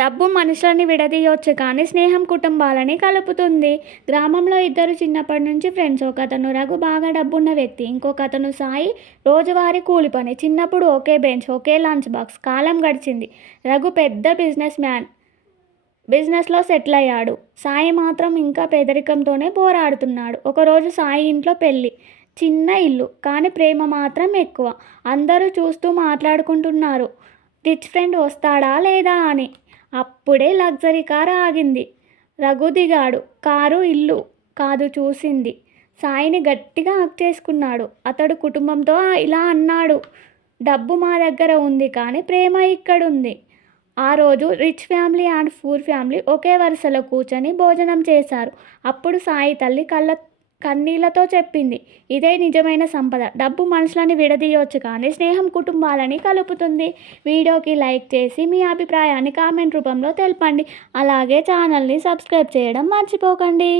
డబ్బు మనుషులని విడదీయొచ్చు కానీ స్నేహం కుటుంబాలని కలుపుతుంది. గ్రామంలో ఇద్దరు చిన్నప్పటి నుంచి ఫ్రెండ్స్. ఒకతను రఘు బాగా డబ్బున్న వ్యక్తి. ఇంకొకతను సాయి రోజువారీ కూలి పని. చిన్నప్పుడు ఒకే బెంచ్, ఒకే లంచ్ బాక్స్. కాలం గడిచింది. రఘు పెద్ద బిజినెస్ మ్యాన్. బిజినెస్లో సెటిల్ అయ్యాడు. సాయి మాత్రం ఇంకా పేదరికంతోనే పోరాడుతున్నాడు. ఒకరోజు సాయి ఇంట్లో పెళ్ళి. చిన్న ఇల్లు కానీ ప్రేమ మాత్రం ఎక్కువ. అందరూ చూస్తూ మాట్లాడుకుంటున్నారు రిచ్ ఫ్రెండ్ వస్తాడా లేదా అని. అప్పుడే లగ్జరీ కారు ఆగింది. రఘు దిగాడు. కారు ఇల్లు కాదు చూసింది. సాయిని గట్టిగా హగ్ చేసుకున్నాడు. అతడు కుటుంబంతో ఇలా అన్నాడు, డబ్బు మా దగ్గర ఉంది కానీ ప్రేమ ఇక్కడుంది. ఆ రోజు rich family and poor family ఒకే వరుసలో కూర్చొని భోజనం చేశారు. అప్పుడు సాయి తల్లి కన్నీళ్లతో చెప్పింది, ఇదే నిజమైన సంపద. డబ్బు మనుషులని విడదీయొచ్చు కానీ స్నేహం కుటుంబాలని కలుపుతుంది. వీడియోకి లైక్ చేసి మీ అభిప్రాయాన్ని కామెంట్ రూపంలో తెలపండి. అలాగే ఛానల్ని సబ్స్క్రైబ్ చేయడం మర్చిపోకండి.